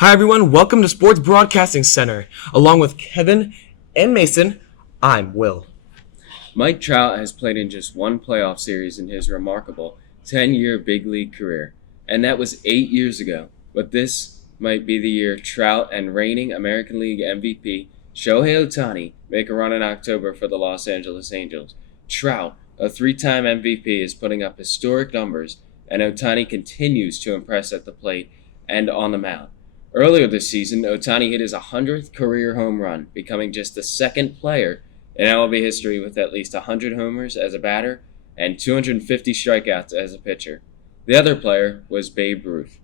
Hi everyone, welcome to Sports Broadcasting Center. Along with Kevin and Mason, I'm Will. Mike Trout has played in just one playoff series in his remarkable 10-year big league career, and that was 8 years ago. But this might be the year Trout and reigning American League MVP Shohei Ohtani make a run in October for the Los Angeles Angels. Trout, a three-time MVP, is putting up historic numbers, and Ohtani continues to impress at the plate and on the mound. Earlier this season, Ohtani hit his 100th career home run, becoming just the second player in MLB history with at least 100 homers as a batter and 250 strikeouts as a pitcher. The other player was Babe Ruth.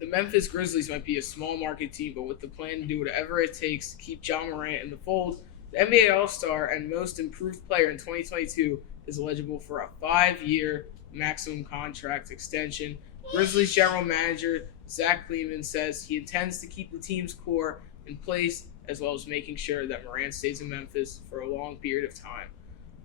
The Memphis Grizzlies might be a small market team, but with the plan to do whatever it takes to keep Ja Morant in the fold, the NBA All-Star and most improved player in 2022 is eligible for a 5-year maximum contract extension. Grizzlies general manager Zach Kleiman says he intends to keep the team's core in place, as well as making sure that Morant stays in Memphis for a long period of time.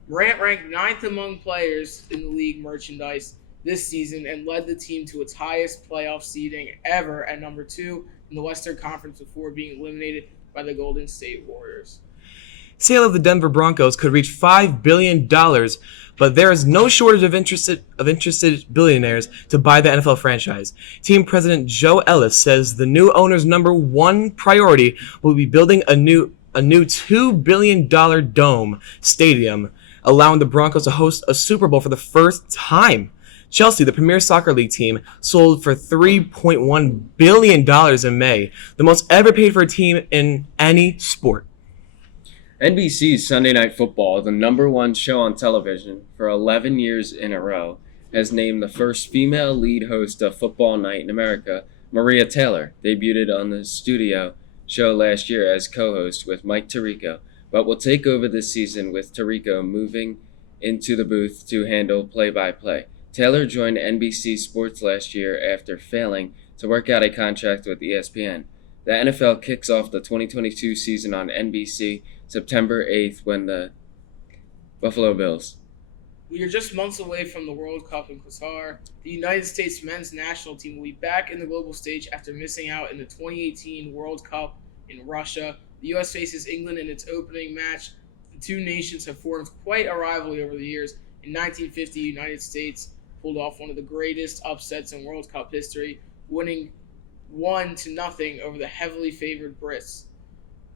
Morant ranked 9th among players in the league merchandise this season and led the team to its highest playoff seeding ever at number 2 in the Western Conference before being eliminated by the Golden State Warriors. Sale of the Denver Broncos could reach $5 billion, but there is no shortage of interested billionaires to buy the NFL franchise. Team president Joe Ellis says the new owner's number one priority will be building a new $2 billion dome stadium, allowing the Broncos to host a Super Bowl for the first time. Chelsea, the Premier Soccer League team, sold for $3.1 billion in May, the most ever paid for a team in any sport. NBC's Sunday Night Football, the number one show on television for 11 years in a row, has named the first female lead host of Football Night in America, Maria Taylor, debuted on the studio show last year as co-host with Mike Tirico, but will take over this season with Tirico moving into the booth to handle play-by-play. Taylor joined NBC Sports last year after failing to work out a contract with ESPN. The NFL kicks off the 2022 season on NBC September 8th when the Buffalo Bills. We are just months away from the World Cup in Qatar. The United States men's national team will be back in the global stage after missing out in the 2018 World Cup in Russia. The U.S. faces England in its opening match. The two nations have formed quite a rivalry over the years. In 1950, the United States pulled off one of the greatest upsets in World Cup history, winning 1-0 over the heavily favored Brits.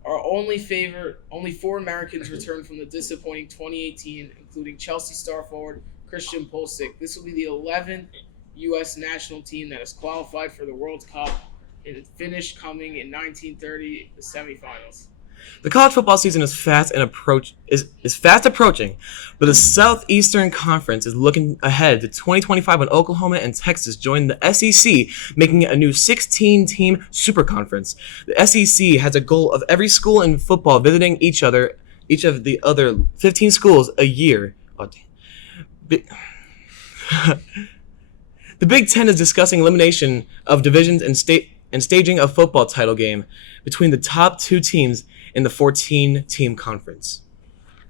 Our only 4 Americans returned from the disappointing 2018, including Chelsea star forward Christian Pulisic. This will be the 11th U.S. national team that has qualified for the World Cup and it finished coming in 1930, the semifinals. The college football season is fast approaching, but the Southeastern Conference is looking ahead to 2025 when Oklahoma and Texas join the SEC, making it a new 16-team super conference. The SEC has a goal of every school in football visiting each of the other 15 schools a year. The Big Ten is discussing elimination of divisions and staging a football title game between the top 2 teams in the 14-team conference.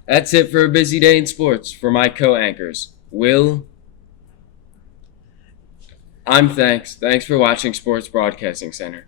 That's it for a busy day in sports. For my co-anchors, Will, I'm Thanks for watching Sports Broadcasting Center.